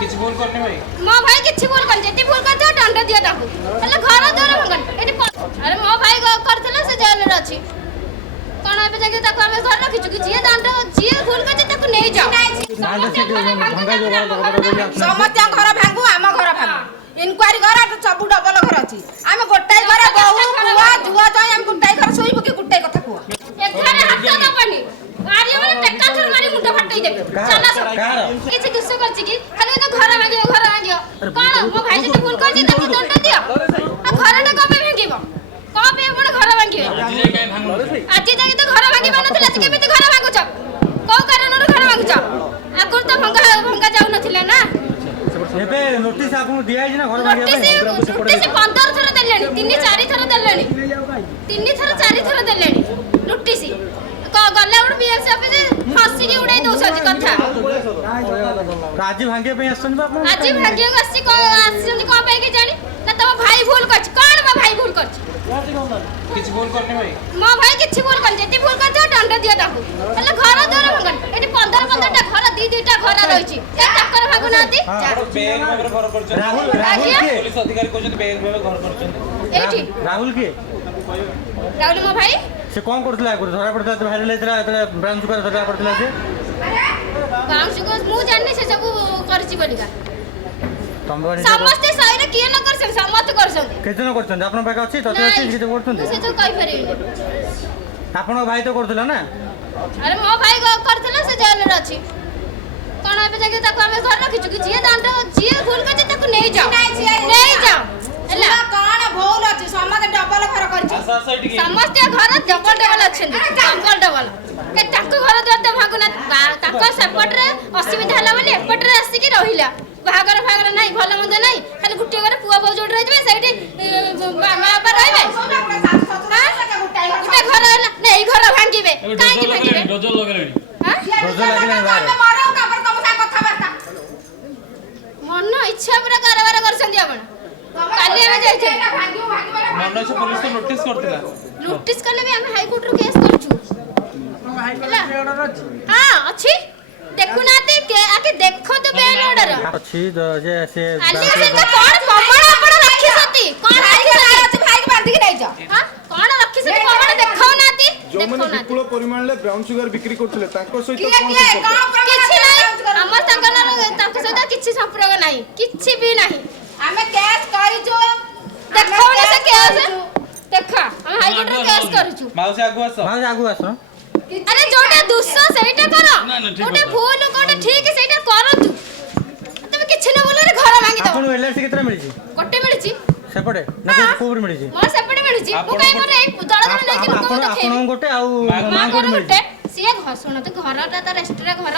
କିଛି ଭୁଲ କରିନି ଭାଇ ମୋ ଭାଇ କିଛି ଭୁଲ କରିନି ଯେତେ ଭୁଲ କରିଥିବ ଦଣ୍ଡ ଦିଅ ତାକୁ ହେଲେ ଘର ଦ୍ୱାର ଭାଙ୍ଗନି ଏଠି ଆରେ ମୋ ଭାଇ କରିଥିଲା ସେ ଜେଲରେ ଅଛି କଣ ଏବେ ଯାଇକି ତାକୁ ଆମେ ଘର ରଖିଛୁ କି ଯିଏ ଦଣ୍ଡ ଯିଏ ଭୁଲ କରିଛି ତାକୁ ନେଇ ଯାଅ ସମସ୍ତ ଘର ଭାଙ୍ଗୁ ଆମ ଘର ଭାଙ୍ଗୁ ଇନକ୍ୱାରି ଘର ସବୁ ଡବଲ ଘର ଅଛି ଆମେ ଗୋଟାଏ ଘର ବହୁ ପୁଅ ଝୁଅ ଯାଇ ଆମେ ଗୋଟାଏ ଘର ଶୋଇବୁ କି ଗୋଟାଏ କଥା କୁହ ଏଠାରେ ହାତ ଦବନି ମାରିବ ମାନେ ଟେକା ଥର ମାରି ମୁଣ୍ଡ ଫାଟେଇ ଦେବେ ଚାଲା କିଛି ଦୁଷ କରିଛି କି ଖାଲି ତ ଘର ଭାଙ୍ଗିବ କଣ ମୋ ଭାଇ ଯଦି ଭୁଲ କରିଛି ତାକୁ ଦଣ୍ଡ ଦିଅ ଆଉ ଘରଟା କଣ ପାଇଁ ଭାଙ୍ଗିବ କଣ ପାଇଁ ଆପଣ ଘର ଭାଙ୍ଗିବେ ଆଜି ଯାଇକି ତ ଘର ଭାଙ୍ଗି ପାରୁନଥିଲା ଆଜି କେମିତି ଘର ଭାଙ୍ଗୁଛ କୋଉ କାରଣରୁ ଘର ଭାଙ୍ଗୁଛ ଆଗରୁ ତ ଭଙ୍ଗା ଯାଉନଥିଲା ନା ଏବେ ନୋଟିସ୍ ଆପଣଙ୍କୁ ଦିଆଯାଇଛି ନା ଘର ଭାଙ୍ଗିବା ପାଇଁ ନୋଟିସ୍ 15 ଥର ଦେଲେଣି 3-4 ଥର ଦେଲେଣି 3-4 ଥର ଦେଲେଣି ନୋଟିସ୍ ଗଲା ଗୋଟେ ବିଏମ୍ସି ଅଫିସ ହସିକି ଉଡାଇ ଦଉଛନ୍ତି କଥା ଆଜି ଭାଙ୍ଗିବା ପାଇଁ ଆସିଛନ୍ତି ଆପଣ ଆଜି ଭାଙ୍ଗିବାକୁ ଆସିଛନ୍ତି କଣ ପାଇଁ କି ଜାଣି ନା ତମ ଭାଇ ଭୁଲ କରିଛି କଣ ମୋ ଭାଇ ଭୁଲ କରିଛି କିଛି ଭୁଲ କରିନି ଭାଇ ମୋ ଭାଇ କିଛି ଭୁଲ କରିନି ଯେତେ ଭୁଲ କରିଥିବ ଦଣ୍ଡ ଦିଅ ତାକୁ ହେଲେ ଘର ଦ୍ୱାର ଭାଙ୍ଗନି ଏଠି 15-15ଟା ଘର 2-2ଟା ଘର ରହିଛି ତାଙ୍କର ଭାଙ୍ଗୁନାହାନ୍ତି ବେଆଇନ ଭାବରେ ଘର କରୁଛନ୍ତି ରାହୁଲ ପୋଲିସ ଅଧିକାରୀ କହୁଛନ୍ତି ବେଆଇନ ଭାବରେ ଘର କରୁଛନ୍ତି ଏଇଠି ରାହୁଲ କିଏ ରାହୁଲ ମୋ ଭାଇ ସେ କଣ କରୁଥିଲା ଆଗରୁ ଧରା ପଡିଥିଲା ଭାଇରାଲ ହେଇଥିଲା ବ୍ରାଉନ୍ ସୁଗାର ଧରା ପଡିଥିଲା ସେ ମୁଁ ଜାଣିନି ସେ ସବୁ କରିଛି ବୋଲିକା ସମସ୍ତେ ସମସ୍ତେ ସାଇରେ କିଏ ନ କରିଛନ୍ତି ସମସ୍ତେ କରିଛନ୍ତି କେତେ ଜଣ କରୁଛନ୍ତି ଆପଣଙ୍କ ପାଖେ ଅଛି ତଥ୍ୟ ଅଛି କିଛି କରୁଛନ୍ତି ସେ ସବୁ କହିପାରିବିନି ଆପଣଙ୍କ ଭାଇ ତ କରୁଥିଲା ନା ଆରେ ମୋ ଭାଇ କରିଥିଲା ସେ ଜେଲରେ ଅଛି କଣ ଏବେ ଯାଇକି ତାକୁ ଆମେ ଘର ରଖିଛୁ କି ଯିଏ ଦଣ୍ଡ ଯିଏ ଭୁଲ କରିଛି ତାକୁ ନେଇ ଯାଅ ହେଲା କଣ ଭୁଲ ଅଛି ସମସ୍ତେ ଡବଲ ଘର କରିଛି ସମସ୍ତେ ଘର ଡବଲ ଅଛନ୍ତି ଡବଲ ତାଙ୍କ ଘର ଦ୍ୱାର ତ ଭାଙ୍ଗୁନା ତାଙ୍କ ସେପଟରେ ଅସୁବିଧା ହେଲା ବୋଲି ଏପଟରେ ଆସିକି ରହିଲା ବାହାଘର ଫାଘର ନାହିଁ ଭଲ ମନ୍ଦ ନାହିଁ ଖାଲି ଗୋଟିଏ ଘରେ ପୁଅ ବୋଉ ଯୋଉଠି ରହିଯିବେ ସେଇଠି ମା ବାପା ରହିବେ ଗୋଟେ ଘର ହେଲା ନା ଏଇ ଘର ଭାଙ୍ଗିବେ କାହିଁକି ଭାଙ୍ଗିବେ ମନ ଇଚ୍ଛା ପୁରା କାରବାର କରୁଛନ୍ତି ଆପଣ କାଲି ଆମେ ଯାଇଥିଲୁ ମନ ଇଚ୍ଛା ପୋଲିସ ତ ନୋଟିସ୍ କରିଥିଲା ନୋଟିସ୍ କଲେ ବି ଆମେ ହାଇକୋର୍ଟରୁ କେସ୍ କରିଛୁ ହଁ ଅଛି ଦେଖୁନାହାନ୍ତି ଆକେ ଦେଖନ୍ତୁ ବେଲ୍ ଅର୍ଡର ଅଛି ଯେ ସେ ଆଲିଗେସନ ତ କଣ ପ୍ରମାଣ ଆପଣ ରଖିଛନ୍ତି କଣ ରଖିଛନ୍ତି ଭାଇକି ବାନ୍ଧିକି ନେଇ ଯାଅ କଣ ରଖିଛନ୍ତି ପ୍ରମାଣ ଦେଖାଉନାହାନ୍ତି ଯୋଉମାନେ ବିପୁଳ ପରିମାଣରେ ବ୍ରାଉନ୍ ସୁଗାର ବିକ୍ରି କରୁଥିଲେ ତାଙ୍କ ସହିତ କିଛି ନାହିଁ ଆମର ତାଙ୍କ ସହିତ କିଛି ସମ୍ପର୍କ ନାହିଁ କିଛି ବି ନାହିଁ ଆମେ କେସ୍ କରିଛୁ ଦେଖାଉନି ସେ କେସ୍ ଦେଖା ଆମେ ହାଇକୋର୍ଟରେ କେସ୍ କରିଛୁ ମାଉସୀ ଆଗୁ ଆସ ଆରେ ଯୋଉଟା ଦୁଷ ସେଇଟା କର ଗୋଟେ ଭୁଲ କୋଉଟା ଠିକ ସେଇଟା କରନ୍ତୁ ତମେ କିଛି ନ ବୋଲରେ ଘର ଭାଙ୍ଗି ଦବ ଆପଣଙ୍କୁ ଏଲଆରସି କେତେ ମିଳିଛି ଗୋଟେ ମିଳିଛି ସେପଟେ ନା କୋଉଠି ମିଳିଛି ମୋର ସେପଟେ ମିଳିଛି ମୁଁ କାଇଁ ମୋର ଏଇ ଦଳ ଦଳ ନେଇକି ଲୋକଙ୍କୁ ଦେଖେଇବି ଆପଣଙ୍କୁ ଗୋଟେ ଆଉ ମାଙ୍କର ଗୋଟେ ସିଏ ଶୁଣନ୍ତୁ ଘରଟା ତ ରେଷ୍ଟରେ ଘର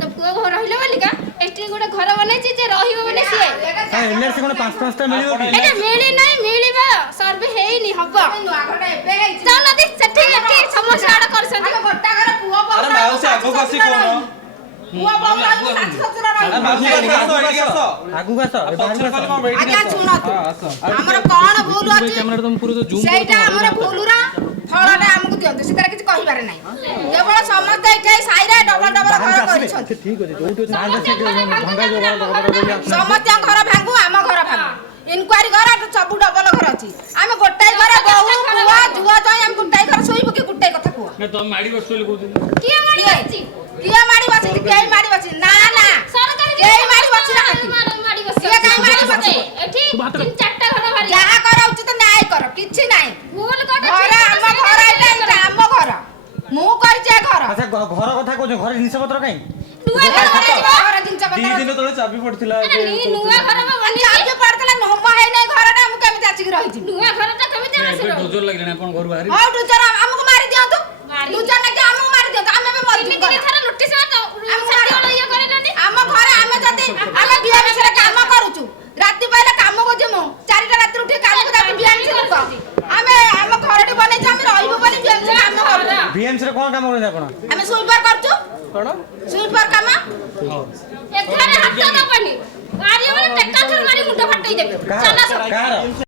ତ ପୁଅ ଘର ରହିଲେ ବୋଲିକା ଏଠି ଗୋଟେ ଘର ବନେଇଛି ଯେ ରହିବ ବୋଲି ସିଏ ଏଲଆରସି କଣ 5-5ଟା ମିଳିବ କି ଏଟା ମିଳି ନାହିଁ ମିଳିବ ସର୍ଭେ ହେଇନି ହବ ଯାଉନାହାନ୍ତି ସେଠି ଏଠି ସମସ୍ତେ ଆଡ କରିଛନ୍ତି ଗୋଟା ଘର ପୁଅ ବୋଉ ଆରେ ମାଉସୀ ଆଗକୁ ଆସି କୋନ ପୁଅ ବୋଉ ଶାଶୁ ଶ୍ୱଶୁର ରହିବେ ମାଉସୀ ଆଗକୁ ଆସ ଆଜ୍ଞା ଶୁଣନ୍ତୁ ଆମର କଣ ଭୁଲ ଅଛି ସେଇଟା ଆମର ଭୁଲର ଫଳଟା ଆମକୁ ଦିଅନ୍ତୁ ସେଥିରେ କିଛି କହିବାର ନାହିଁ କେବଳ ସମସ୍ତେ ଏଠି ସାଇରେ ଡବଲ ଘର କରିଛନ୍ତି ସମସ୍ତ ଘର ଭାଙ୍ଗୁ ଆମ ଘର ଭାଙ୍ଗୁ ଇନକ୍ୱାରି ଘର ସବୁ ଡବଲ ଘର ଅଛି ଆମେ ଗୋଟାଏ ଘର ବହୁ ପୁଅ ଝୁଅ ଯାଇ ଆମେ ଗୋଟାଏ ଘର ଶୋଇବୁ କି ଗୋଟାଏ କଥା କୁହ କିଏ ମାଡି ବସିଛି କିଏ ମାଡି ବସିଛି କେହି ମାଡି ବସିଛି ନା ନା କେହି ମାଡି ବସି ନାହାନ୍ତି କିଏ କାହିଁ ମାଡି ବସିଛି ଏଠି 3-4ଟା ଘର ଭାରି ଯାହା କର ଉଚିତ ନ୍ୟାୟ କର କିଛି ନାହିଁ ଭୁଲ କୋଉଟା ଘର ଆମ ଘର ଏଇଟା ଆମ ଘର ମୁଁ କରିଛି ଏ ଘର ଆଚ୍ଛା ଘର କଥା କହୁଛ ଘରେ ଜିନିଷପତ୍ର କାଇଁ ନୂଆ ଘର ବନେଇବ ଘର ଜିନିଷ ଦି ଦିନ ତଳେ ଚାବି ପଡିଥିଲା ନୂଆ ଘର ବନେଇବ ଚାବି ପଡିଥିଲା ହୋମ ହେଇନାଇ ଘରଟା ମୁଁ କେମିତି ଆସିକି ରହିଛି ନୂଆ ଘରଟା କେମିତି ଆସିବ ହଉ ଡୁଜର ଆମକୁ ମାରି ଦିଅନ୍ତୁ ଡୁଜର ନାକି ଆମକୁ ମାରି ଦିଅନ୍ତୁ ଆମେ ବି ମରିଯିବୁ ତିନି ଥର ନୋଟିସ୍ ଇଏ କରିନାହାନ୍ତି ଆମ ଘରେ ଆମେ ଯଦି ଆମେ ବିଏମସିରେ କାମ କରୁଛୁ ରାତି ପାଇଲେ କାମକୁ ଯିମୁ 4ଟା ରାତିରୁ ଉଠି କାମକୁ ଯାଉ ବିଏମସି ଲୋକ ଆମେ ଆମ ଘରଟି ବନେଇଛୁ ଆମେ ରହିବୁ ବୋଲି ବିଏମସି କାମ କରୁଛୁ ବିଏମସି ରେ କଣ କାମ କରୁଛନ୍ତି ଆପଣ ଆମେ ସୁଇପର କରୁଛୁ କଣ ସୁଇପର କାମ ଏଠାରେ ହାତ ଦବନି ମାରିବ ମାନେ ଟେକା ଥର ମାରି ମୁଣ୍ଡ ଫାଟେଇ ଦେବେ ଚାଲା କାହାର